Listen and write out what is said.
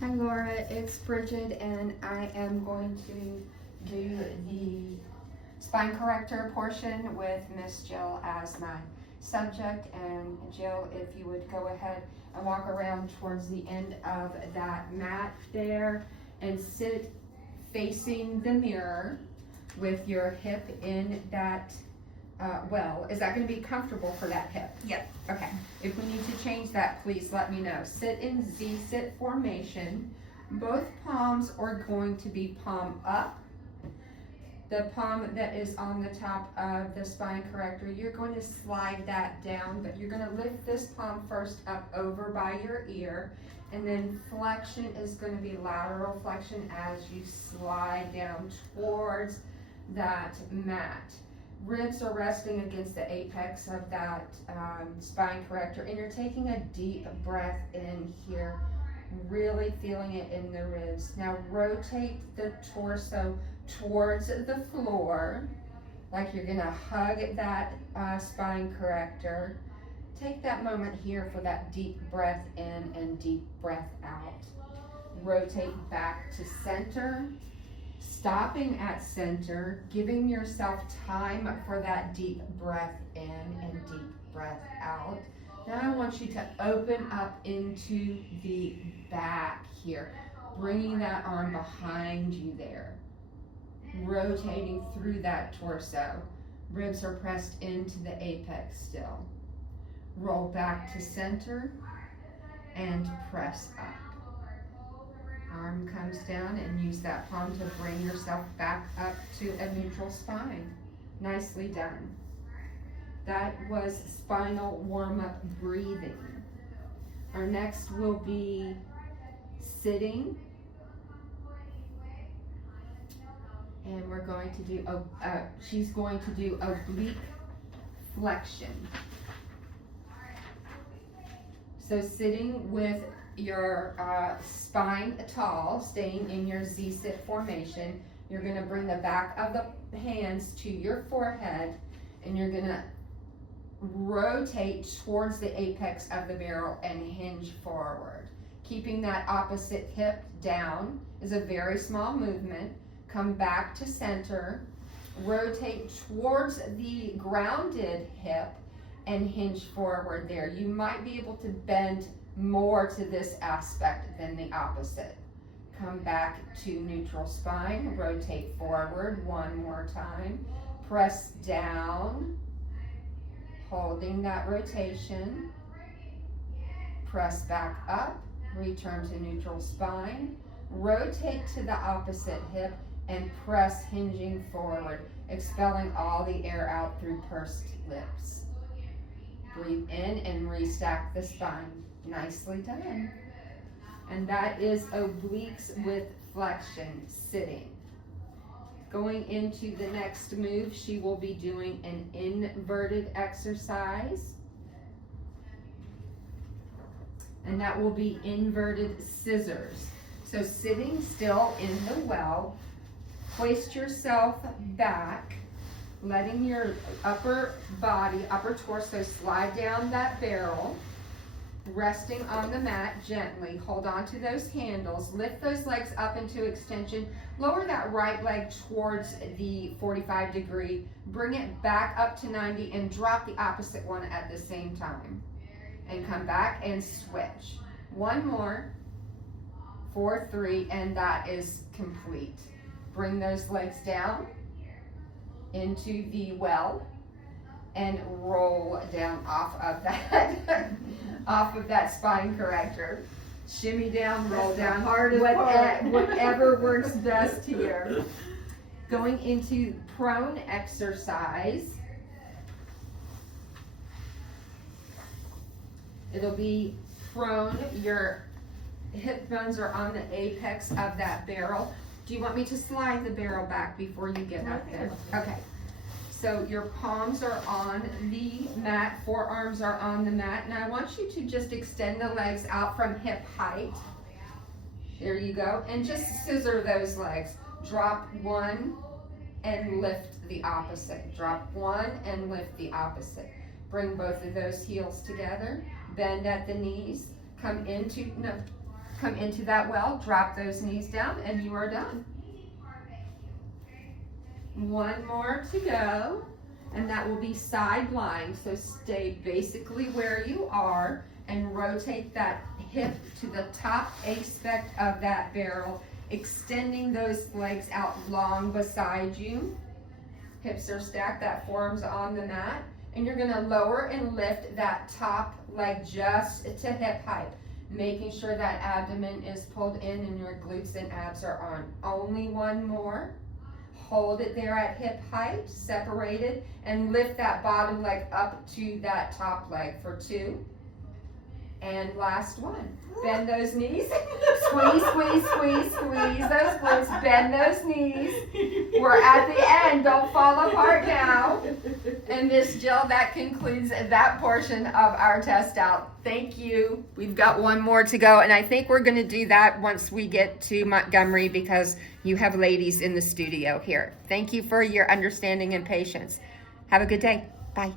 Hi Laura, it's Brigid and I am going to do the spine corrector portion with Miss Jill as my subject. And Jill, if you would go ahead and walk around towards the end of that mat there and sit facing the mirror with your hip in that well. Is that going to be comfortable for that hip? Yep. Okay. If we need to change that, please let me know. Sit in Z-sit formation. Both palms are going to be palm up. The palm that is on the top of the spine corrector, you're going to slide that down, but you're going to lift this palm first up over by your ear, and then flexion is going to be lateral flexion as you slide down towards that mat. Ribs are resting against the apex of that spine corrector, and you're taking a deep breath in here, really feeling it in the ribs. Now rotate the torso towards the floor, like you're gonna hug that spine corrector. Take that moment here for that deep breath in and deep breath out. Rotate back to center. Stopping at center, giving yourself time for that deep breath in and deep breath out. Now I want you to open up into the back here, bringing that arm behind you there. Rotating through that torso. Ribs are pressed into the apex still. Roll back to center and press up. Arm comes down and use that palm to bring yourself back up to a neutral spine. Nicely done. That was spinal warm-up breathing. Our next will be sitting. And we're going to do, she's going to do oblique flexion. So sitting with your spine tall, staying in your Z-sit formation, you're going to bring the back of the hands to your forehead, and you're going to rotate towards the apex of the barrel and hinge forward. Keeping that opposite hip down is a very small movement. Come back to center, rotate towards the grounded hip and hinge forward there. You might be able to bend more to this aspect than the opposite. Come back to neutral spine, rotate forward one more time, press down, holding that rotation, press back up, return to neutral spine, rotate to the opposite hip and press hinging forward, expelling all the air out through pursed lips. Breathe in and restack the spine. Nicely done. And that is obliques with flexion, sitting. Going into the next move, she will be doing an inverted exercise. And that will be inverted scissors. So sitting still in the well, hoist yourself back, letting your upper body, upper torso slide down that barrel. Resting on the mat gently, hold on to those handles, lift those legs up into extension, lower that right leg towards the 45-degree, bring it back up to 90 and drop the opposite one at the same time. And come back and switch. One more, 4, 3, and that is complete. Bring those legs down into the well and roll down off of that off of that spine corrector. Shimmy down, roll down, whatever works best here. Going into prone exercise. It'll be prone. Your hip bones are on the apex of that barrel. Do you want me to slide the barrel back before you get up there? Okay. So your palms are on the mat, forearms are on the mat, and I want you to just extend the legs out from hip height. There you go. And just scissor those legs. Drop one and lift the opposite. Drop one and lift the opposite. Bring both of those heels together. Bend at the knees. Come into, no, Come into that well, drop those knees down, and you are done. One more to go, and that will be side blind. So stay basically where you are and rotate that hip to the top aspect of that barrel, extending those legs out long beside you. Hips are stacked, that forearm's on the mat, and you're gonna lower and lift that top leg just to hip height, making sure that abdomen is pulled in and your glutes and abs are on. Only one more. Hold it there at hip height, separated, and lift that bottom leg up to that top leg for 2. And last one. Bend those knees. Squeeze, squeeze, squeeze, squeeze those glutes. Bend those knees. We're at the end. Don't fall apart now. And Miss Jill, that concludes that portion of our test out. Thank you. We've got one more to go, and I think we're going to do that once we get to Montgomery because you have ladies in the studio here. Thank you for your understanding and patience. Have a good day. Bye.